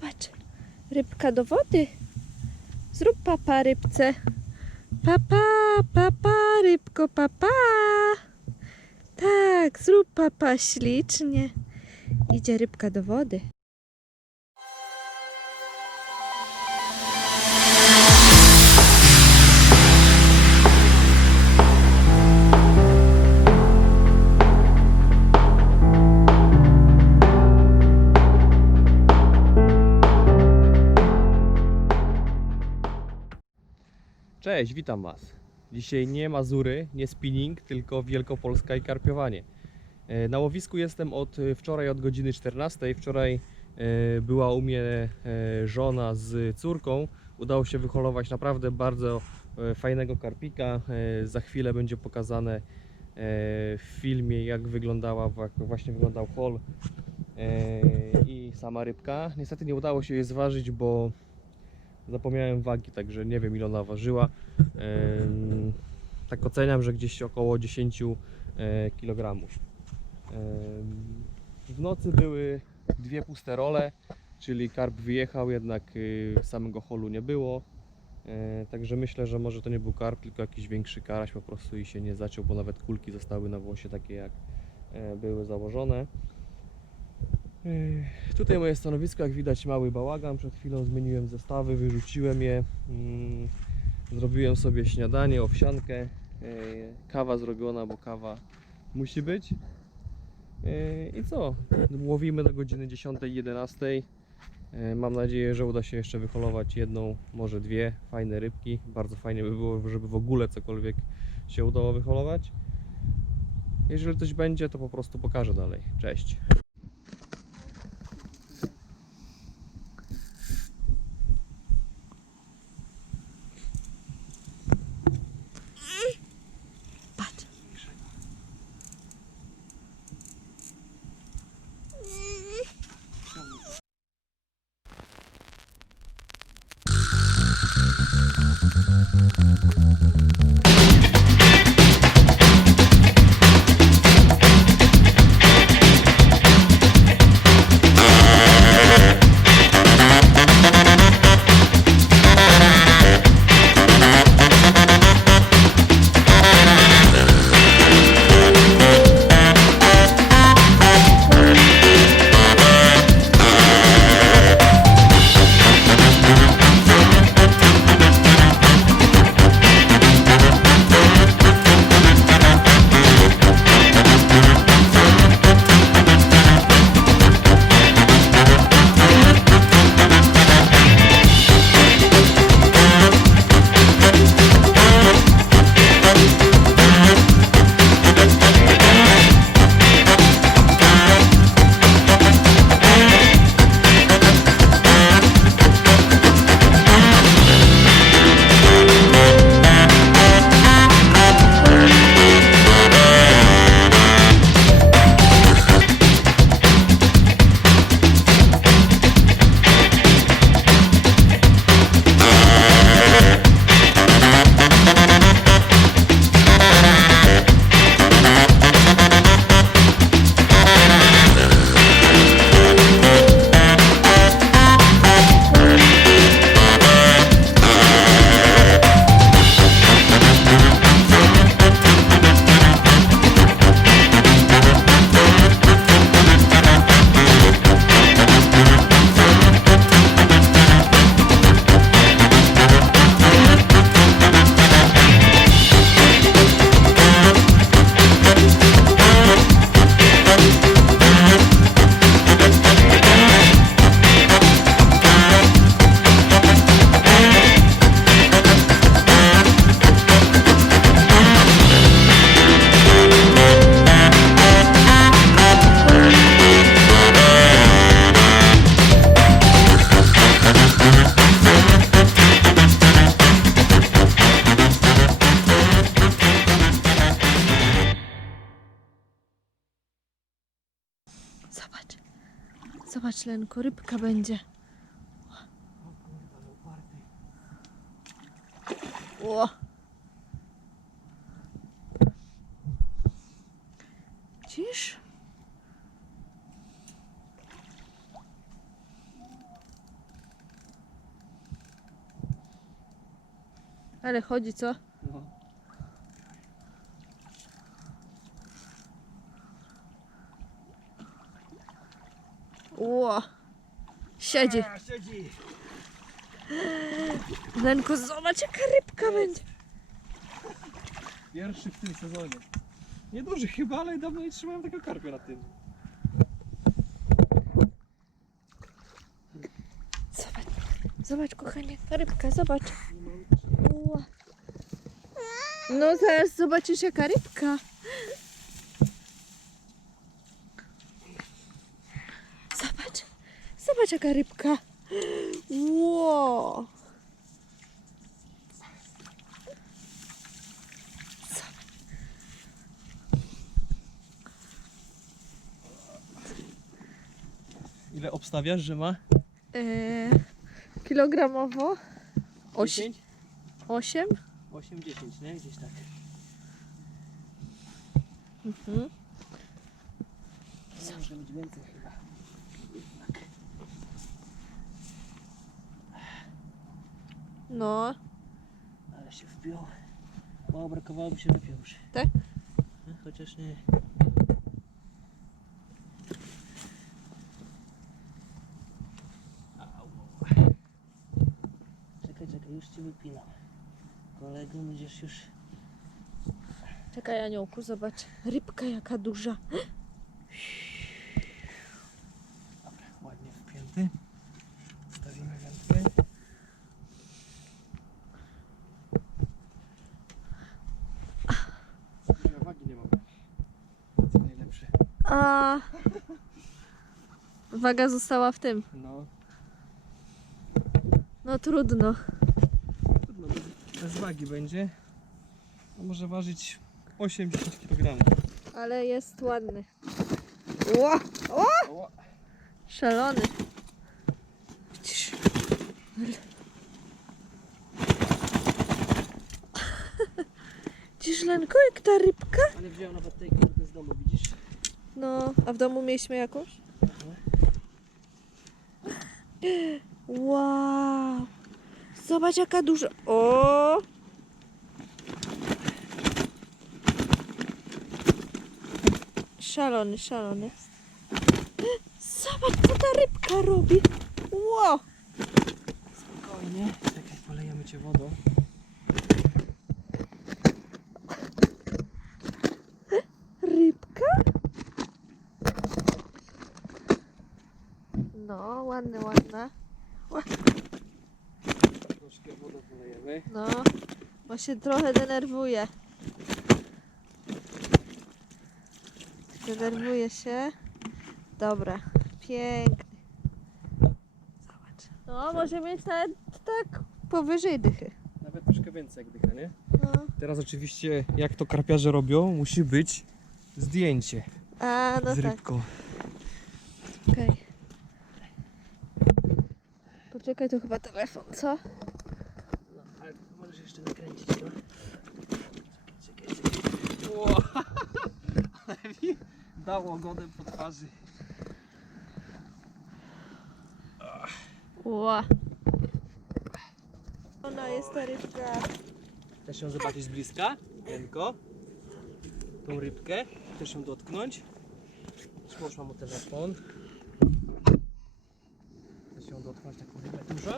Zobacz, rybka do wody. Zrób papa rybce. Papa, papa, rybko, papa. Tak, zrób papa ślicznie. Idzie rybka do wody. Cześć, witam Was. Dzisiaj nie Mazury, nie spinning, tylko Wielkopolska i karpiowanie. E, Na łowisku jestem od e, wczoraj od godziny 14. Wczoraj e, była u mnie żona z córką. Udało się wyholować naprawdę bardzo fajnego karpika. Za chwilę będzie pokazane w filmie jak wyglądała, jak właśnie wyglądał hol i sama rybka. Niestety nie udało się jej zważyć, bo Zapomniałem wagi, także nie wiem ile ona ważyła. Tak oceniam, że gdzieś około 10 e, kg. W nocy były dwie puste role, czyli karp wyjechał, jednak y, samego holu nie było. E, Także myślę, że może to nie był karp, tylko jakiś większy karaś po prostu i się nie zaciął, bo nawet kulki zostały na włosie takie jak e, były założone. Tutaj moje stanowisko, jak widać mały bałagan. Przed chwilą zmieniłem zestawy, wyrzuciłem je. Mm, Zrobiłem sobie śniadanie, owsiankę. Kawa zrobiona, bo kawa musi być. I co? Łowimy do godziny 10-11. E, Mam nadzieję, że uda się jeszcze wyholować jedną, może dwie fajne rybki. Bardzo fajnie by było, żeby w ogóle cokolwiek się udało wyholować. Jeżeli coś będzie, to po prostu pokażę dalej. Cześć. Myślenko, rybka będzie. O! Ale chodzi, co? Ło. Siedzi. A, siedzi. Lenku, zobacz jaka rybka będzie. Pierwszy w tym sezonie. Nieduży chyba, ale dawno nie trzymałem tego karpia na tym. Zobacz, zobacz kochanie, jaka rybka, zobacz. Ło. No zaraz zobaczysz jaka rybka. Zobacz, zobacz jaka rybka. Ło. Ile obstawiasz, że ma? Eee, kilogramowo 8. 8? 8, 10, nie? Gdzieś tak. Mhm. Może być więcej chyba. No, Ale się wpiął. Mało brakowało, by się wypiął już. Tak? No, Chociaż nie. Au. Czekaj, czekaj, już ci wypinam. Kolego, będziesz już... czekaj aniołku, zobacz. Rybka jaka duża. Dobra, ładnie wpięty. Wstawimy wędkę. Ja wagi nie mam. Co najlepsze. A waga została w tym. No, No trudno. trudno, bez, wagi będzie. No, może ważyć 8-10 kg. Ale jest ładny. Ło, o, szalony. Widzisz? Widzisz Lenko, jak ta rybka? Ale wziąłem nawet tej kurde z domu, widzisz? No, a w domu mieliśmy jakąś? Wow! Zobacz jaka duża. O! Szalony, szalony. Zobacz co ta rybka robi. Ło! Spokojnie. Czekaj, polejemy cię wodą. Rybka? No, ładna, ładna. Troszkę wodę polejemy. No, bo się trochę denerwuje. Denerwuje się. Dobra, piękny. Zobacz. No, może mieć nawet tak powyżej dychy. Nawet troszkę więcej jak dycha, nie? No. Teraz oczywiście, jak to karpiarze robią, musi być zdjęcie A, no z tak, rybką. okej. Poczekaj, to chyba telefon, co? No, ale możesz jeszcze nakręcić, no. Czekaj, czekaj, czekaj. Ło, ale mi dało godę po twarzy. Ła. Ona jest ta rybka. Chcesz ją zobaczyć z bliska? Jenko? Tą rybkę? Chcesz ją dotknąć? Spójrz, mam telefon. Chcesz taką rybę dużo?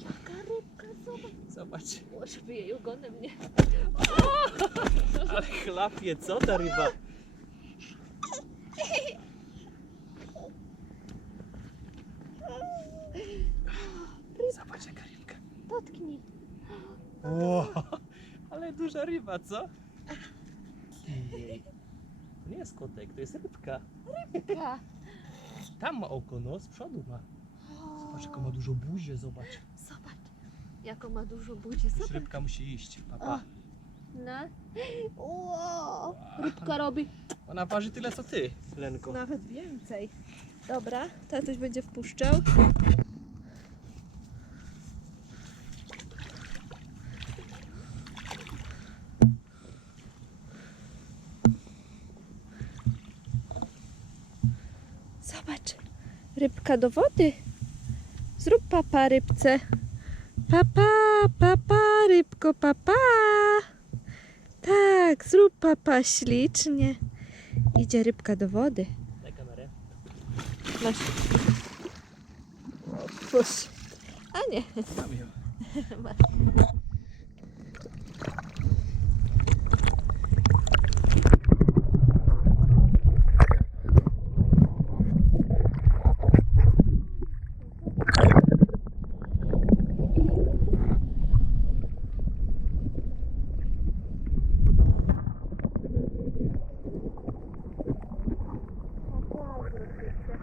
Jaka rybka, zobacz. Zobacz. Może by jej ogonem nie. Ale chlapie, co ta ryba? Zobacz jaka rybka. Dotknij. Ło, ale duża ryba, co? To nie jest kotek, to jest rybka. Rybka. Tam ma oko, no, z przodu ma. Zobacz, jaką ma dużo buzię, zobacz. Zobacz. Jaką ma dużo budzi. Już Zobacz. rybka musi iść, papa. No. Ło. Rybka robi Ona waży tyle, co ty, Lenko. nawet więcej. Dobra, tatuś będzie wpuszczał. Zobacz, rybka do wody. Papa rybce. Papa, papa rybko, papa. Tak, zrób papa ślicznie. Idzie rybka do wody. Daj kamerę. Masz. Pusz. A nie. Mam ją.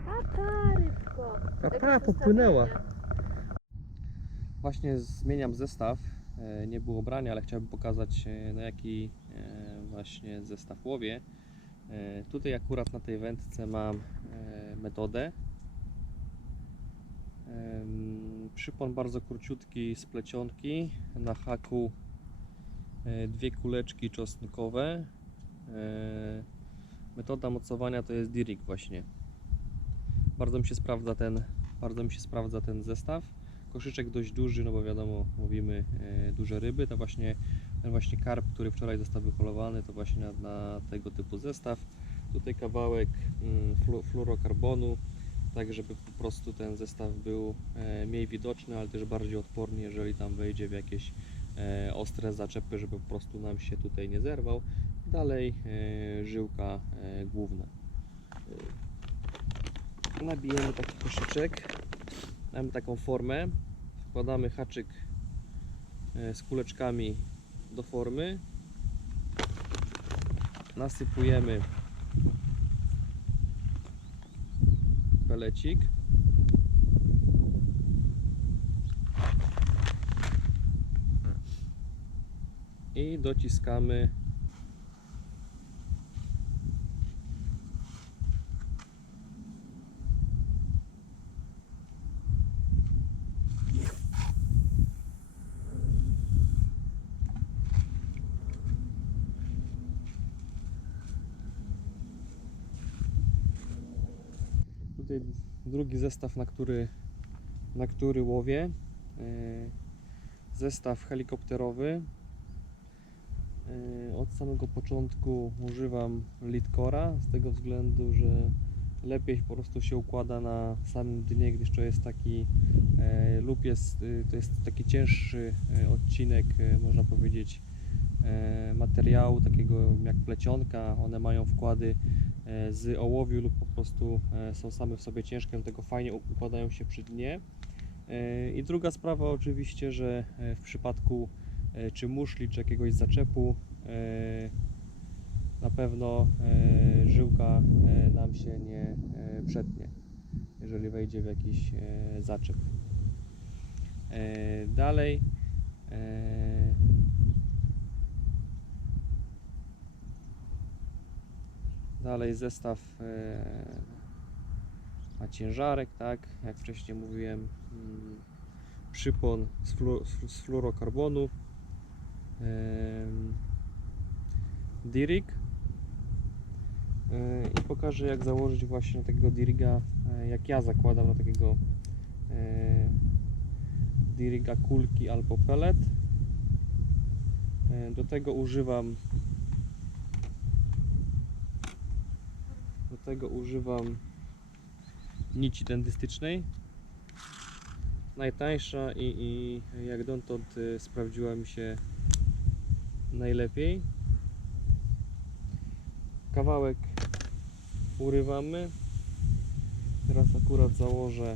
Papa, rybko. Papa, popłynęła. Właśnie zmieniam zestaw. E, Nie było brania, ale chciałbym pokazać e, na jaki e, właśnie zestaw łowię. Tutaj akurat na tej wędce mam metodę. Przypon bardzo króciutki z plecionki. Na haku dwie kuleczki czosnkowe. Metoda mocowania to jest Dirik właśnie. Bardzo mi się sprawdza ten, bardzo mi się sprawdza ten zestaw. Koszyczek dość duży, no bo wiadomo, mówimy e, duże ryby. To właśnie ten właśnie karp, który wczoraj został wyholowany, to właśnie na, na tego typu zestaw. Tutaj kawałek mm, flu, fluorokarbonu, tak żeby po prostu ten zestaw był e, mniej widoczny, ale też bardziej odporny, jeżeli tam wejdzie w jakieś e, ostre zaczepy, żeby po prostu nam się tutaj nie zerwał. Dalej e, żyłka e, główna. Nabijemy taki koszyczek, mamy taką formę, wkładamy haczyk e, z kuleczkami do formy, nasypujemy pelecik. I dociskamy Tutaj drugi zestaw, na który, na który łowię. E, Zestaw helikopterowy. E, Od samego początku używam Lidcora z tego względu, że lepiej po prostu się układa na samym dnie, gdyż to jest taki e, lub jest, to jest taki cięższy odcinek, można powiedzieć, materiału takiego jak plecionka. One mają wkłady z ołowiu lub po prostu e, są same w sobie ciężkie, dlatego fajnie układają się przy dnie. E, I druga sprawa oczywiście, że e, w przypadku e, czy muszli, czy jakiegoś zaczepu e, na pewno e, żyłka e, nam się nie e, przetnie, jeżeli wejdzie w jakiś e, zaczep. E, Dalej Dalej zestaw e, na ciężarek, tak, jak wcześniej mówiłem, mm, przypon z, flu, z- fluorokarbonu, dirig e, i pokażę jak założyć właśnie na takiego diriga, e, jak ja zakładam na takiego diriga kulki albo pellet. E, Do tego używam tego używam nici dentystycznej. Najtańsza i, i jak dotąd y, sprawdziła mi się najlepiej. Kawałek urywamy. Teraz akurat założę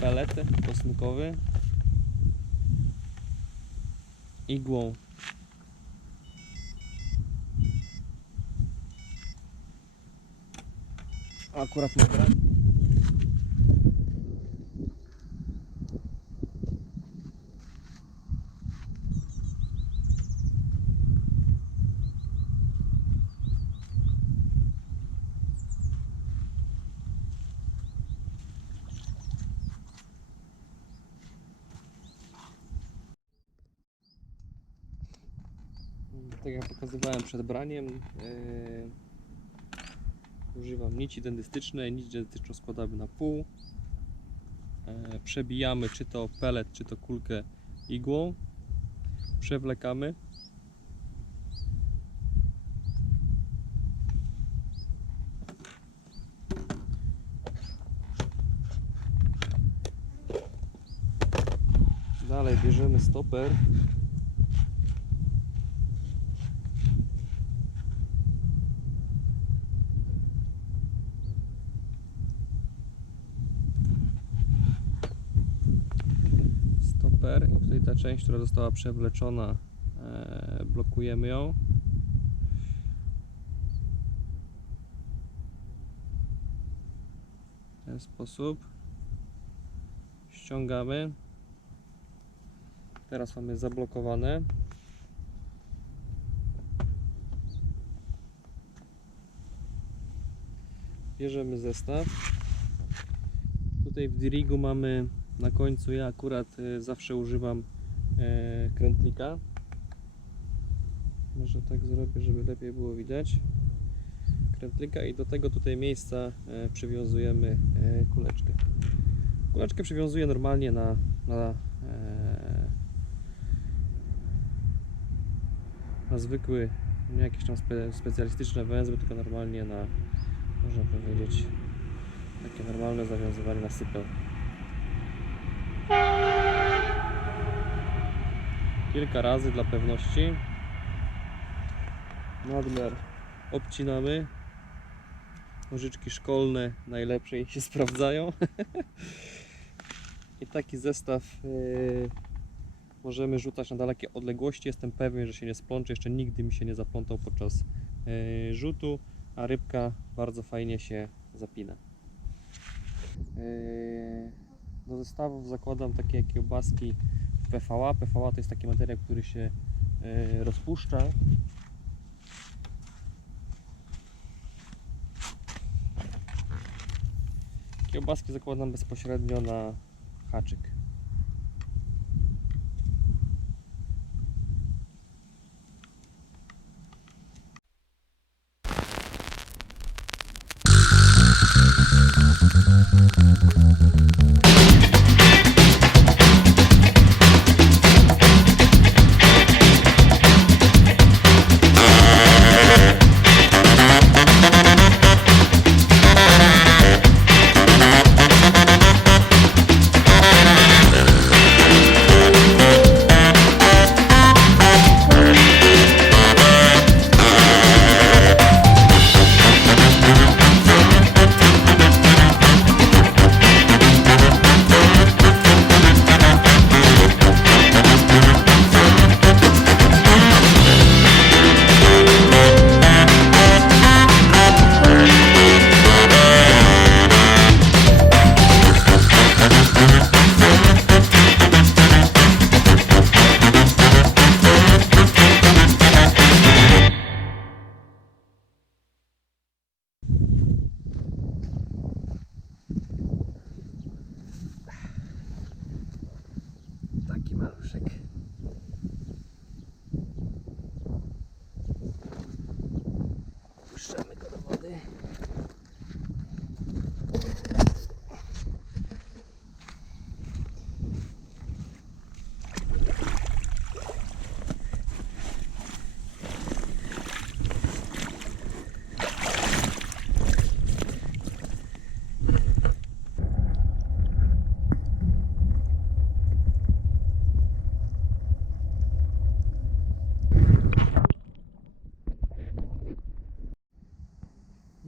peletę czosnkowy igłą Akurat brak. Tak jak pokazywałem przed braniem, yy, używam nici dentystycznej. Nić dentystyczną składamy na pół. E, przebijamy czy to pelet, czy to kulkę igłą, przewlekamy. Dalej bierzemy stoper. I tutaj ta część, która została przewleczona, e, blokujemy ją. W ten sposób ściągamy. Teraz mamy zablokowane. Bierzemy zestaw. Tutaj w dirigu mamy na końcu, ja akurat e, zawsze używam e, krętlika. Może tak zrobię, żeby lepiej było widać. Krętlika i do tego tutaj miejsca e, przywiązujemy kuleczkę. Kuleczkę przywiązuję normalnie na, na, e, na zwykły, nie jakieś tam spe, specjalistyczne węzły, tylko normalnie na, można powiedzieć, takie normalne zawiązywanie na sypę. Kilka razy dla pewności. Nadmiar obcinamy. Nożyczki szkolne najlepsze się sprawdzają. I taki zestaw yy, możemy rzucać na dalekie odległości. Jestem pewien, że się nie splączy. Jeszcze nigdy mi się nie zaplątał podczas yy, rzutu, a rybka bardzo fajnie się zapina. Yy, do zestawów zakładam takie kiełbaski PVA. PVA to jest taki materiał, który się yy, rozpuszcza. Kiełbaski zakładam bezpośrednio na haczyk.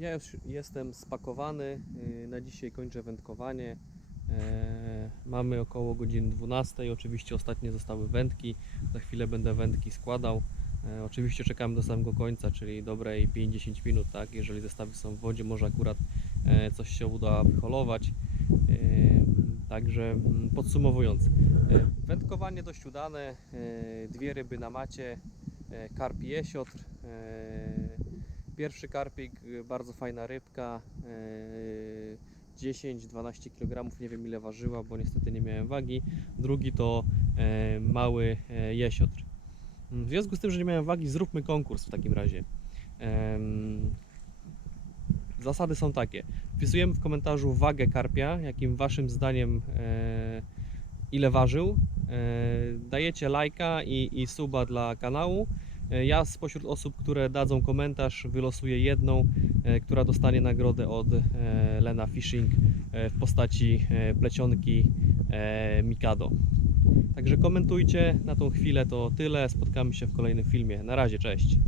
Ja już jestem spakowany. yy, Na dzisiaj kończę wędkowanie. E, Mamy około godziny 12. Oczywiście ostatnie zostały wędki. Za chwilę będę wędki składał. E, Oczywiście czekam do samego końca, czyli dobrej 50 minut, tak? Jeżeli zestawy są w wodzie, może akurat e, coś się uda wyholować. Także mm, podsumowując, wędkowanie dość udane, dwie ryby na macie, karp i jesiotr. Pierwszy karpik, y, bardzo fajna rybka, yy, 10-12 kg, nie wiem ile ważyła, bo niestety nie miałem wagi. Drugi to e, mały e, jesiotr. W związku z tym, że nie miałem wagi, zróbmy konkurs w takim razie. Zasady są takie. Wpisujemy w komentarzu wagę karpia, jakim waszym zdaniem e, ile ważył. Dajecie lajka i, i suba dla kanału. E, Ja spośród osób, które dadzą komentarz, wylosuję jedną, e, która dostanie nagrodę od e, Lena Fishing w postaci plecionki Mikado. Także komentujcie. Na tą chwilę to tyle. Spotkamy się w kolejnym filmie. Na razie, cześć.